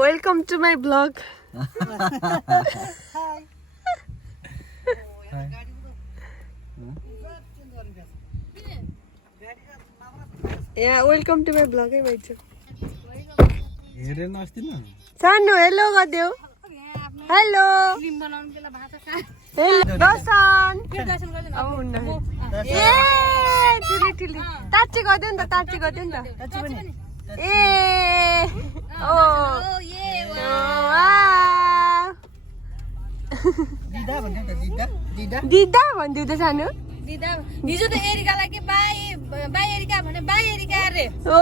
Welcome to my vlog. Hi. Yeah, welcome to my vlog. है भाइ हेरेन अस्ति न सानो हेलो गर्दियो हेलो हेलो दर्शन अब हुन्न ए ठिली ठिली ताची गर्दियो नि त ताची गर्दियो नि त ए ओ दिदा भन्दै त दिदा दिदा दिदा भन्दियो त सानो दिदा हिजो त एरिकालाई के बाई बाई एरिका भने बाई एरिका रे ओ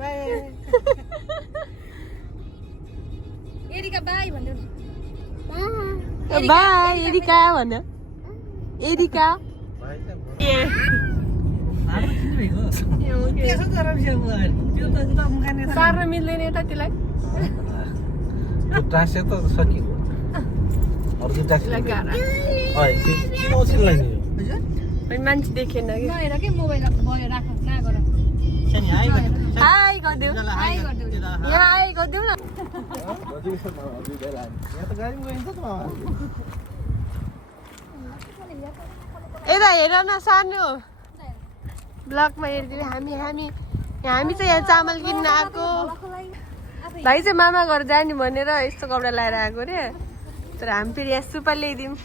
बाइ एरिका बाई भन्दियो बाई एरिका भन एरिका ए हाम्रो किन भएको त्यसो गरम छ त्यो त मुखाने सार्न मिल्दैन यता त्यसलाई त्यो ट्रान्सलेट त सकियो अर्को ट्याक्सी लगाएर है किन ओछिनलाई नि हजुर अनि मान्छे देखेन कि नहेर के मोबाइल भयो राख ना गर छैन हाई गर्नु हाई गरिदेऊ हाई गरिदेऊ यहाँ हाई गरिदेऊ न यहाँ त गाडी गइन्छ त मामा यता हेर न सानो ब्लकमा हेरिदिनु हामी चाहिँ यहाँ चामल किन्न आएको भाइ चाहिँ मामा घर जाने भनेर यस्तो कपडा लगाएर आएको रे तर हामी फेरि यहाँ सुपा ल्याइदिउँ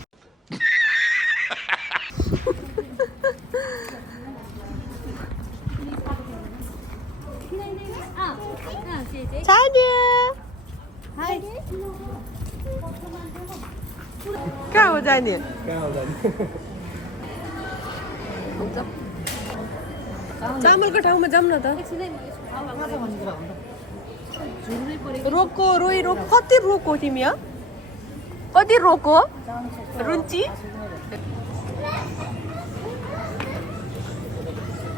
कहाँ हो जाने चामलको ठाउँमा जाऊँ न त रोको रोइ रोक कति रोको तिमी कति रोको रुन्ची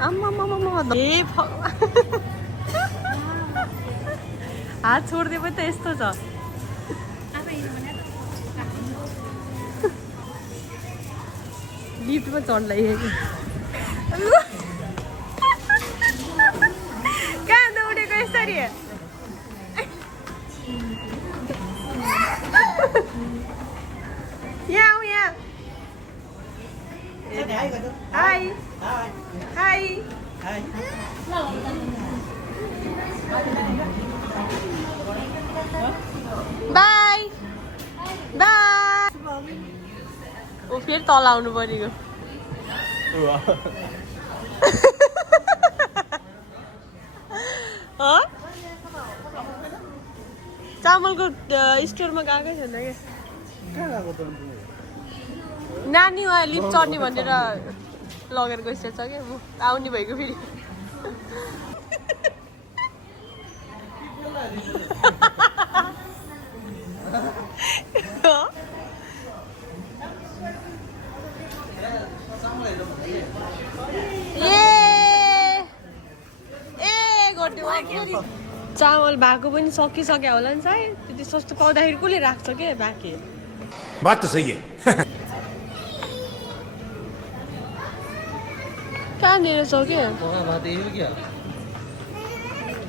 आम्मा ए हात छोडिदिए पनि त यस्तो छ लिफ्टमा चढ्दै कहाँ दौडेको यसरी यहाँ आऊ यहाँ हाई हाई बाई बाई ओ फेरि तल आउनु परेको चामलको स्टोरमा गएकै छैन क्या नानी उहाँ लिफ्ट चढ्ने भनेर लगेर गइसकेछ क्या आउने भएको फेरि चामल भएको पनि सकिसक्यो होला नि सायद त्यति सस्तो पाउँदाखेरि कसले राख्छ के बाँकी बात त सही है कहाँनिर छ के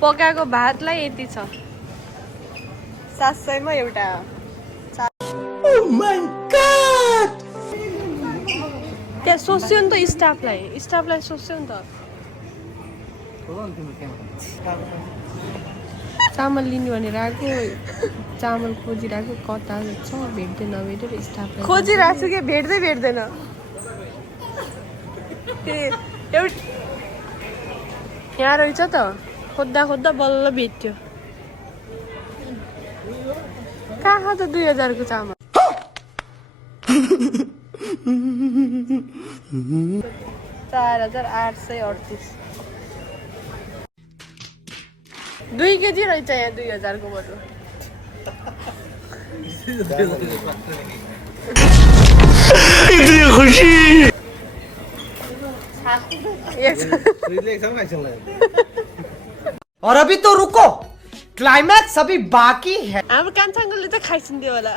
पकाएको भातलाई यति छ 700 मा एउटा त्यहाँ सोच्यो नि त स्टाफलाई सोच्यो नि त चामल लिनु भनेर आएको चामल खोजिरहेको कता छ भेट्दै नभेटेर स्टाफलाई खोजिरहेको छु कि भेट्दैन यहाँ रहेछ त खोज्दा बल्ल भेट्यो कहाँ त 2000 को चामल 4838 2 केजी रहेछ यहाँ 2000 को बरु इतनी खुशी और अभी तो रुको क्लाइमैक्स अभी बाकी है हाम्रो कान्छाङ्गले चाहिँ खाइसिन्थ्यो होला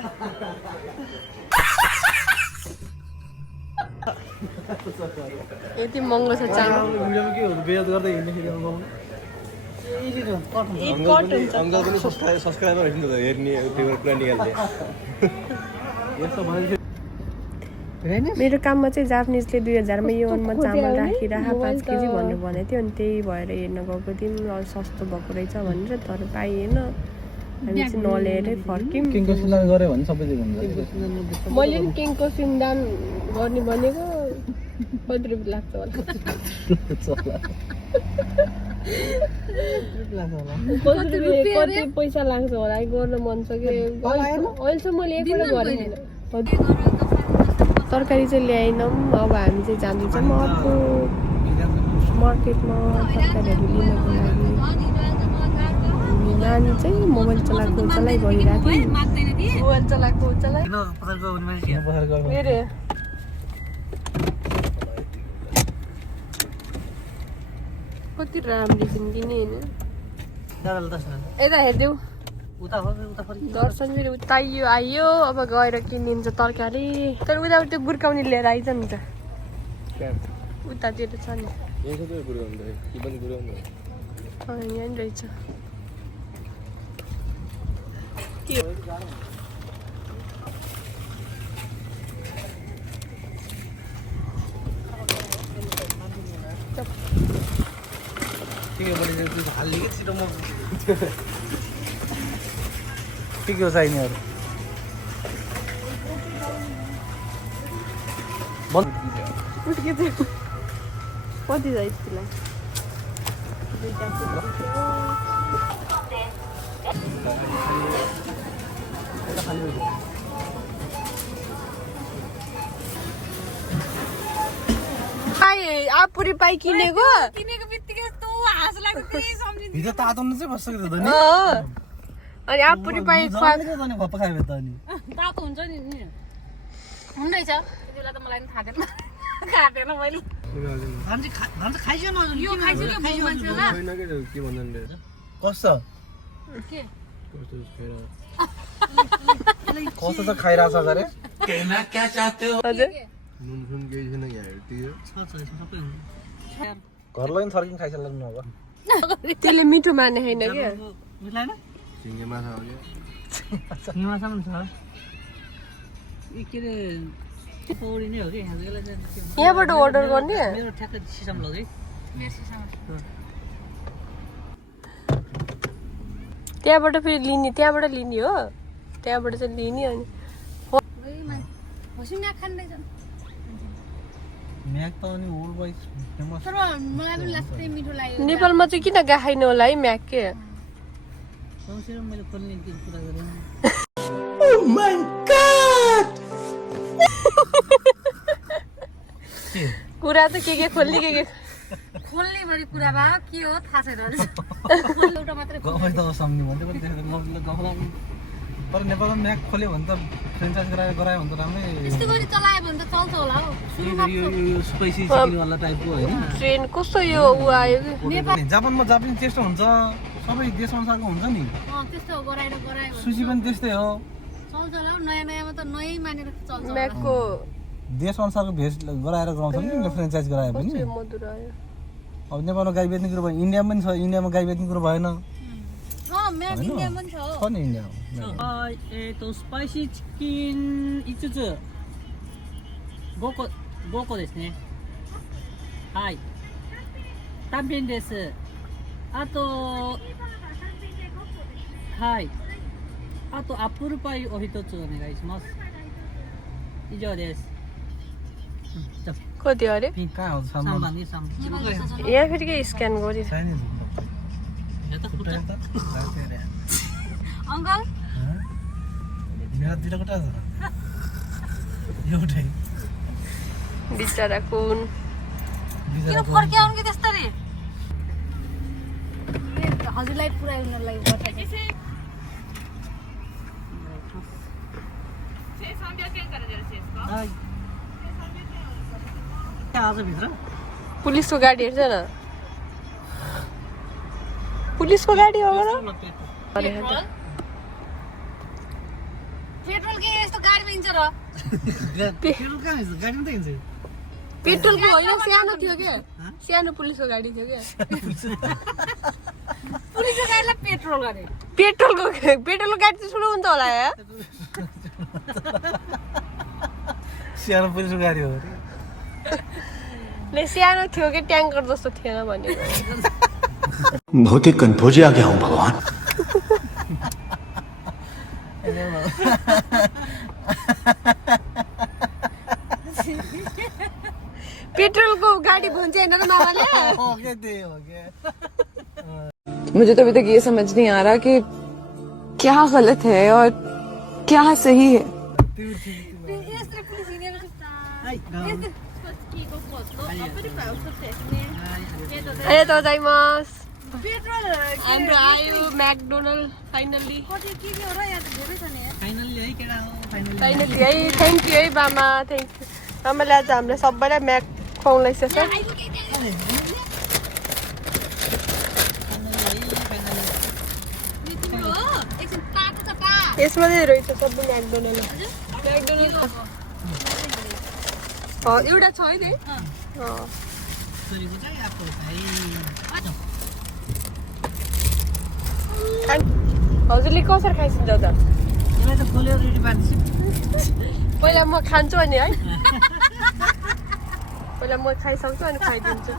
यति महँगो छ चामल भिडियोमा के हो बेइज्जत गर्दै हिँड्ने फेरि अङ्कल पनि सब्सक्राइबर हेर्नु त हेर्ने त्यो कुरा निकाल्ने यस्तो भने मेरो काममा चाहिँ जापानिजले 2000 मा युवानमा चामल राखिराख 5 केजी भनेर भनेको थियो अनि त्यही भएर हेर्न गएको थियौँ सस्तो भएको रहेछ भनेर तर पाइएन हामी चाहिँ नलिएरै फर्क्यौँ किङको सिन्दान गरे भने सबै हुन्छ मैले नि किङको सिन्दान गर्ने भनेको कति रुपियाँ लाग्छ होला कति पैसा लाग्छ होला गर्न मन छ कि अहिलेसम्म मैले एकपल्ट गरेँ तरकारी चाहिँ ल्याएनौँ अब हामी चाहिँ जाँदैछौँ अर्को मार्केटमा तरकारीहरू लिनको लागि नानी चाहिँ मोबाइल चलाइरहेको थियो मोबाइल चलाएको कति राम्रो किन्ने होइन यता हेरिदेऊ दर्शन फेरि उता आइयो अब गएर किनिन्छ तरकारी तर उताबाट त्यो गुर्काउने लिएर आइज नि त उतातिर छ नि यहाँ रहेछ के हो चाहिनेहरू कति जाइस तिमीलाई आपुरी पाइ किनेको बित्तिकै यस्तो हाँस लाग्छ त्यही सम्झिन्छ भित्र तातो चाहिँ बस्छ कि त अनि आपुरी पाइ भप्पा खायो त अनि तातो हुन्छ नि हुँदैछ त्यति बेला त मलाई पनि थाहा थिएन खाँदैन मैले यो खाइसक्यो बाउ मान्छेलाई के भन्छन् कस्तो के कस्तो त खाइरहेछ अरे हजुर नुन सुन केही छैन यहाँ हेर्दियो घरलाई पनि थर्किन खाइसक्नु अब त्यसले मिठो माने होइन क्या झिङ्गे माछा हो माछा पनि छ के अरे पौडी नै हो कि यहाँबाट अर्डर गर्ने मेरो ठ्याक्कै सिस्टम लगे त्यहाँबाट फेरि लिने त्यहाँबाट लिने हो त्यहाँबाट चाहिँ लिने अनि म्याक त अनि होल वाइज फेमस तर मलाई पनि लास्टै मिठो लाग्यो नेपालमा चाहिँ किन गाखाइन होला है म्याक के सोचेर मैले खोल्ने कुरा गरेँ कुरा त के खोल्ने के खोल्ने बढी कुरा भयो के हो थाहा छैन एउटा मात्रै गफै त सम्झिनु भन्दै पनि गफला तर नेपालमा म्याक खोल्यो भने त फ्रेन्चाइज गरायो भने त राम्रै यस्तो गरी चलायो भने त चल्छ होला हौ सुरुमा यो स्पाइसी चिकन वाला टाइपको हैन ट्रेन कस्तो यो उ आयो कि जापानमा जापानिज त्यस्तो हुन्छ सबै देश अनुसारको हुन्छ नि त्यस्तो गरायो सुची पनि त्यस्तै हो चल्छ होला नयाँ नयाँमा त नयाँ मानेर चल्छ म्याकको देश अनुसारको भेज गराएर गराउँछ नि फ्रेन्चाइज गरायो भने मधुर आयो अब नेपालमा गाई बेच्ने कुरो भयो इन्डियामा पनि छ इन्डियामा गाई बेच्ने कुरो भएन म्याक इन्डियामा पनि छ छ नि इन्डियामा スパイシーチキン5つ5個ですねはい単品ですあとはいあとアップルパイを1つお願いします以上です कति अरे पिङ कहाँ हो 3番に3番 यहाँ फेरि के स्क्यान गरे अङ्कल मेरातिर कता छ एउटै बिचरा कुन किन फर्क्याउनु कि त्यस्तरी हजुरलाई पुऱ्याउनको लागि पुलिसको गाडी हेर्छ न पुलिसको गाडी हो पेट्रोल के यस्तो गाडीमा हिँड्छ र पेट्रोल कहाँ हिँड्छ गाडीमा त हिँड्छ पेट्रोलको होइन सानो थियो क्या सानो पुलिसको गाडी थियो क्या पुलिसको गाडीलाई पेट्रोल गरे पेट्रोलको गाडी चाहिँ ठुलो हुन्छ होला या सानो पुलिसको गाडी हो ले सानो थियो कि ट्याङ्कर जस्तो थिएन भनेको बहुत ही कंफ्यूज आ गया हूँ भगवान पेट्रोलको गाडी भन्छ हैन र मामाले ओके त्यही हो के मुझे तो अभी तक ये समझ नहीं आ रहा कि क्या गलत है और क्या सही है यस्तै पुलिस हिँडेर आइतो जाइमास पेट्रोल हाम्रो आयो म्याकडोनल्ड फाइनल्ली कति के हो र यहाँ त धेरै छ नि फाइनल्ली है केटा हो फाइनल्ली है थ्याङ्क यू है बामा थ्याङ्क यू आमाले आज हामीले सबैलाई म्याक खुवाउदैछ सर यसमा चाहिँ रहेछ सबै म्याकडोनल्ड एउटा छ है नि हजुरले कसरी खाइसिन्छ त पहिला म खान्छु अनि है पहिला म खाइसक्छु अनि खुवाइदिन्छु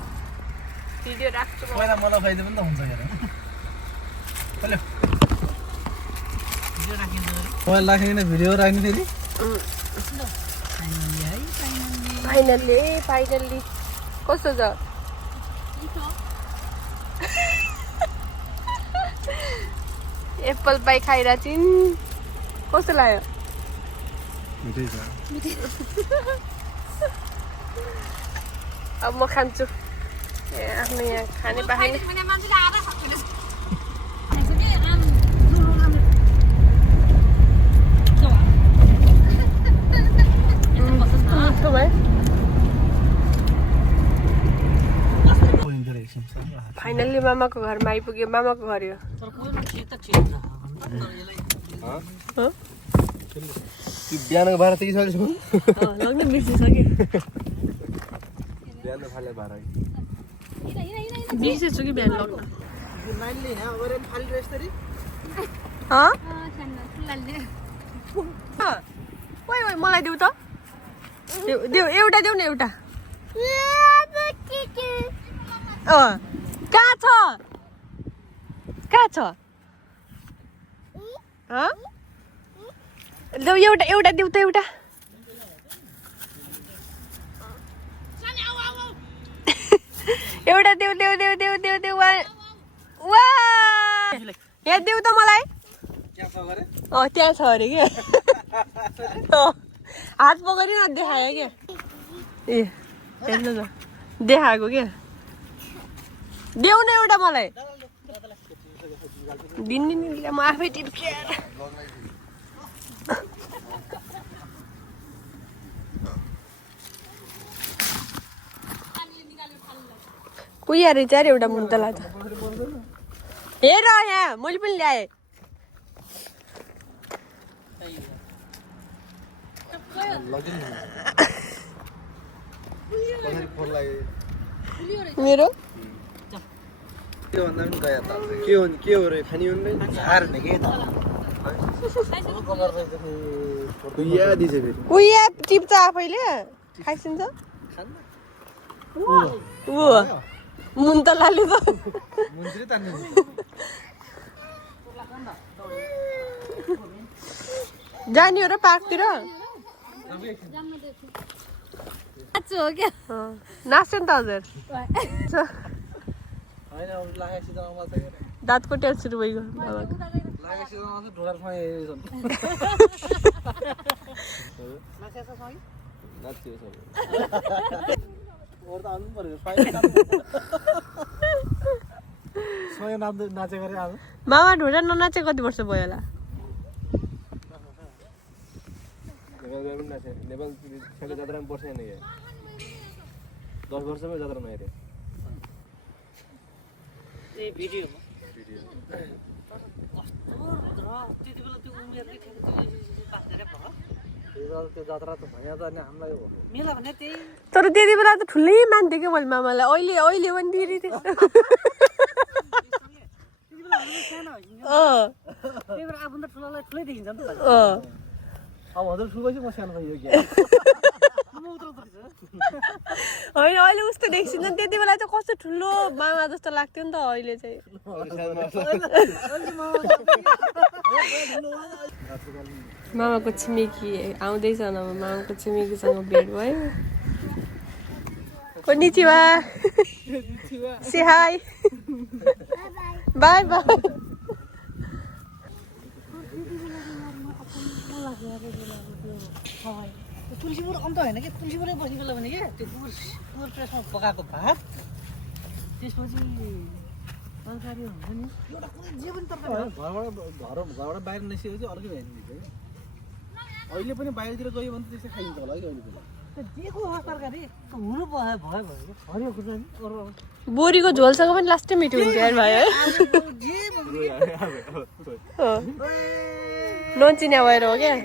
भिडियो राख्छु पहिला मलाई खुवाइदियो पनि त हुन्छ के मोबाइल राख्ने भिडियो राख्ने फेरि फाइनल्ली कस्तो छ एप्पल पाई खाइरहेको छिन् कस्तो लाग्यो अब म खान्छु आफ्नो यहाँ खाने पाखाने फाइनल्ली मामाको घरमा आइपुग्यो मामाको घर यो बिहानको 12:30 लग्न बिर्सिसक्यो बिहान फाले 12 बिर्सेछु कि बिहान लग्न ओइ मलाई देऊ त देऊ एउटा देऊ न एउटा कहाँ छ देऊ एउटा देऊ त एउटा एउटा देऊ वा यहाँ देऊ त मलाई त्यहाँ छ अरे के हात पकडी न देखायो क्या ए हेर्नु त देखाएको क्या देऊ न एउटा मलाई दिन्दिन म आफै टिप्छु कुहिया रहेछ अरे एउटा मुन्तला त हेर यहाँ मैले पनि ल्याएँ मेरो के भन्दा पनि गयो त के हो रे खानी हुन्न झार्ने के त कुहिया दिन्छ फेरि कुहिया टिप्छ आफैले खाइसिन्छ मुन्तलाले त मुन्त्री तान्ने जाने हो र पार्कतिर नाच्छ नि त हजुर दाँतको टेल सुरु भइगयो मामा ढोरा ननाचे कति वर्ष भयो होला नेपाल जात्रामा पर्छ नि 10 वर्षमै जात्रामा हेरे भिडियोमा त्यति बेला त्यो उमेरले त्यो जात्रा त भएन त नि हामीलाई मेला भने त्यही तर त्यति बेला त ठुलै मान्थ्यो क्या मैले मामालाई अहिले पनि दिदी त्यस्तो त्यही भएर आफूभन्दा ठुलोलाई ठुलै देखिन्छ नि त अब हजुर ठुलो चाहिँ म सानो भयो कि होइन अहिले उस्तो देखिन्छ नि त्यति बेला चाहिँ कस्तो ठुलो मामा जस्तो लाग्थ्यो नि त अहिले चाहिँ मामाको छिमेकी आउँदैछ न मामाको छिमेकीसँग भेट भयो कोनिचिवा से हाई बाई बाई तुलसी बोट अन्त होइन कि तुलसी बोटै बसेको भने क्या त्यो गुर प्रेसमा पकाएको भात त्यसपछि तरकारी हुन्छ नि एउटा कुनै जे पनि तरकारी घरबाट बाहिर निस्केको चाहिँ अर्कै भयो नि अहिले पनि बाहिरतिर गयो भने त्यस्तै खाइन्छ होला कि अहिले पनि जेको होस् तरकारी हुनु भयो भयो भयो हरियो खुर्सानी अरू बोरीको झोलसँग पनि लास्टै मिठो हुन्छ यार भयो नचिन्या भएर हो क्या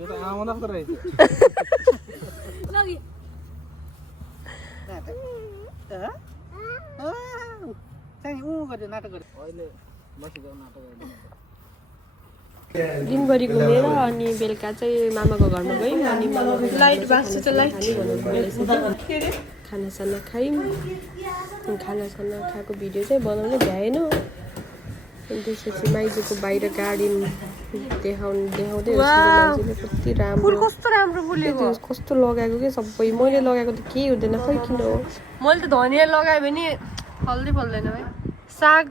यो त आउँदा पो रहेछ दिनभरि घुमेर अनि बेलुका चाहिँ मामाको घरमा गयौँ अनि मामाको लाइट बाक्स चाहिँ लाइट खानासाना खायौँ अनि खानासाना खाएको भिडियो चाहिँ बनाउनै भ्याएन अनि त्यसपछि माइजूको बाहिर गार्डन देखाउँदै मान्छेले कति राम्रो कस्तो राम्रो फुलेको कस्तो लगाएको के सबै मैले लगाएको त केही हुँदैन खै किन हो मैले त धनिया लगायो भने फल्दै फल्दैन है साग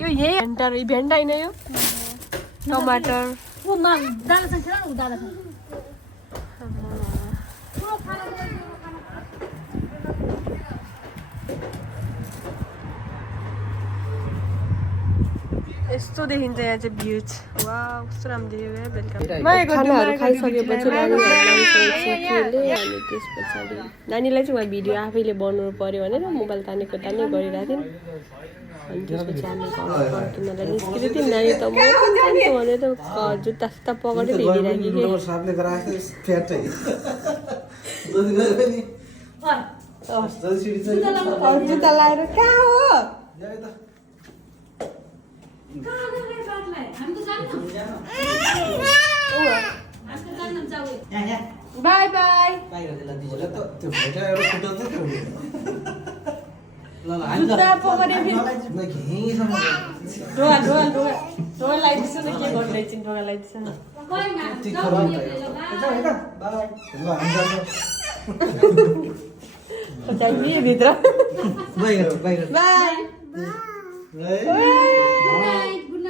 यो यही भेन्टा होइन यो टमाटर यस्तो देखिन्छ यहाँ चाहिँ भ्यू वाह कस्तो राम्रो देखेको बेलुका खानाहरू खाइसकेपछि नानीले अनि त्यस पछाडि नानीलाई चाहिँ उहाँ भिडियो आफैले बनाउनु पर्यो भनेर मोबाइल तानेको गरिरहेको थियौँ अनि त्यसपछि हामी घरमा फर्किनलाई निस्किँदै थियौँ नानी त म जान्छु भनेर जुत्ता सुत्ता पकडेर हिँडिरहेको जुत्ता लाएर कहाँ हो बाई बाई जुत्ता पकडेर ढोका लगाइदिन्छ न के गर्नु एकछिन ढोका लगाइदिन्छ भित्र बाई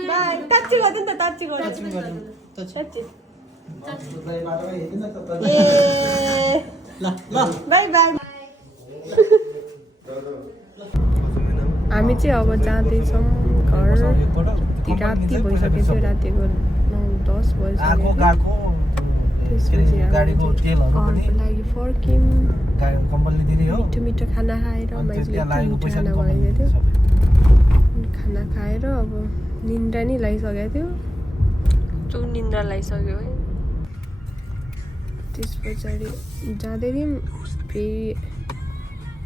बाई टाची गर्दैन त टाची बाई बाई हामी चाहिँ अब जाँदैछौँ घर राति भइसकेको थियो रातिको 9-10 बजिसक्यो त्यसपछि घरको लागि फर्क्यौँ मिठो मिठो खाना खाएर माइजूले मिठो खाना बनाइदिएको थियो खाना खाएर अब निन्द्रा नै लागिसकेको थियो जो निन्द्रा लागिसक्यो है त्यस पछाडि जाँदै थियौँ फेरि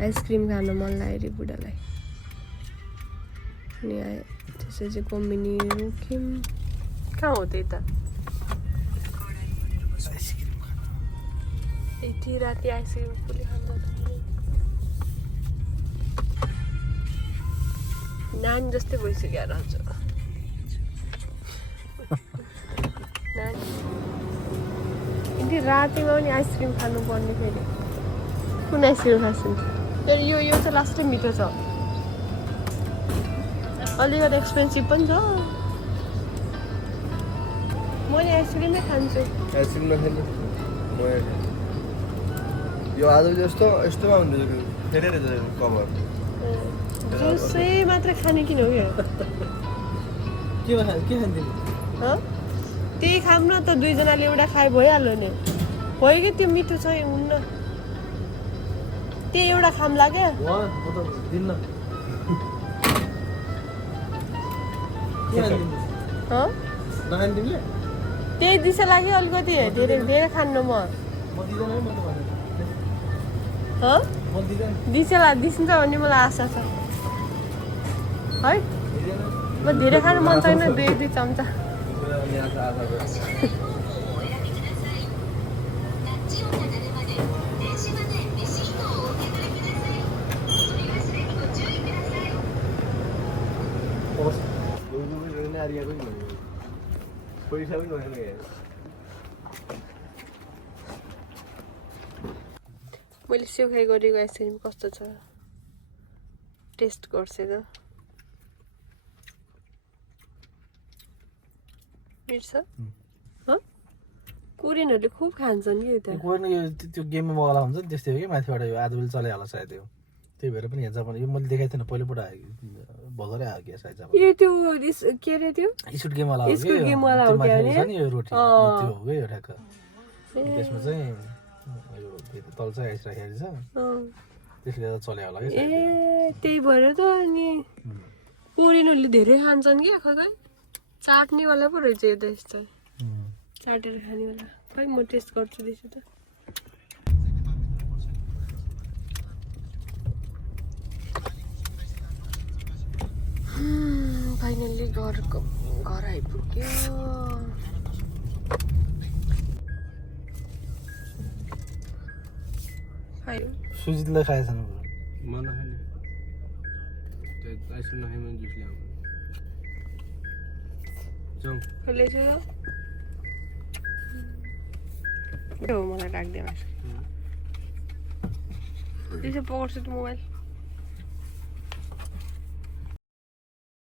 आइसक्रिम खान मन लाग्यो अरे बुढालाई अनि आयो त्यसपछि कम्बिनी रोक्यौँ कहाँ हो त्यही त यति राति आइसक्रिम पुली खान्छ नानी जस्तै भइसक्यो हजुर यति रातिमा पनि आइसक्रिम खानुपर्ने फेरि कुन आइसक्रिम खान्छु यो चाहिँ लास्टै मिठो छ अलिकति एक्सपेन्सिभ पनि छ मैले आइसक्रिमै खान्छु आइसक्रिम नखानु यो आज जस्तो यस्तोमा हुन्छ फेरि कभर जुसै मात्र खाने किन हो क्या के खान्थ्यो त्यही खाऊँ न त दुईजनाले एउटा खाए भइहाल्यो नि भयो कि त्यो मिठो छ हुन्न त्यही एउटा खाम्ला क्या त्यही दिशा लाग्यो अलिकति धेरै धेरै खान्न म म दिँदैन है मैले भनेको हँ म दिँदैन दिन्छ भन्ने मलाई आशा छ है दिँदैन म धेरै खानु मन छैन 2 चम्चा अनि आशा पैसा पनि भएन मैले सेउ खाइ गरेको आइसक्रिम कस्तो छ टेस्ट गर्छु त मिर्छ हँ कोरियनहरूले खुब खान्छन् कि त कोरियन यो त्यो गेममा मगाला हुन्छ नि त्यस्तै हो कि माथिबाट यो आजभोलि चलाइहाल्छ सायद यो त्यही भएर पनि यहाँ जापान यो मैले देखाएको थिएन पहिलोपल्ट भर्खरै आयो क्या सायद जापान यो त्यो के अरे त्यो स्कुट गेमवाला हो स्कुट गेमवाला हो क्या नि यो रोटी त्यो हो कि यो ठ्याक्क त्यसमा चाहिँ यो तल चाहिँ आइस राखेको छ त्यसले गर्दा चल्यो होला कि ए त्यही भएर त अनि कोरियनहरूले धेरै खान्छन् कि खै चाट्नेवाला पो रहेछ यो त यस्तो चाटेर खानेवाला खै म टेस्ट गर्छु त्यसो त फाइनल्ली घर आइपुग्यो खायो सुजितले खाएछ न म नखाने त्यो आइसक्रिम नखाइ मैले जुस ल्याउँ जाउँ खोले छु हो मलाई राख्दै त्यसो पकाउँछु त मोबाइल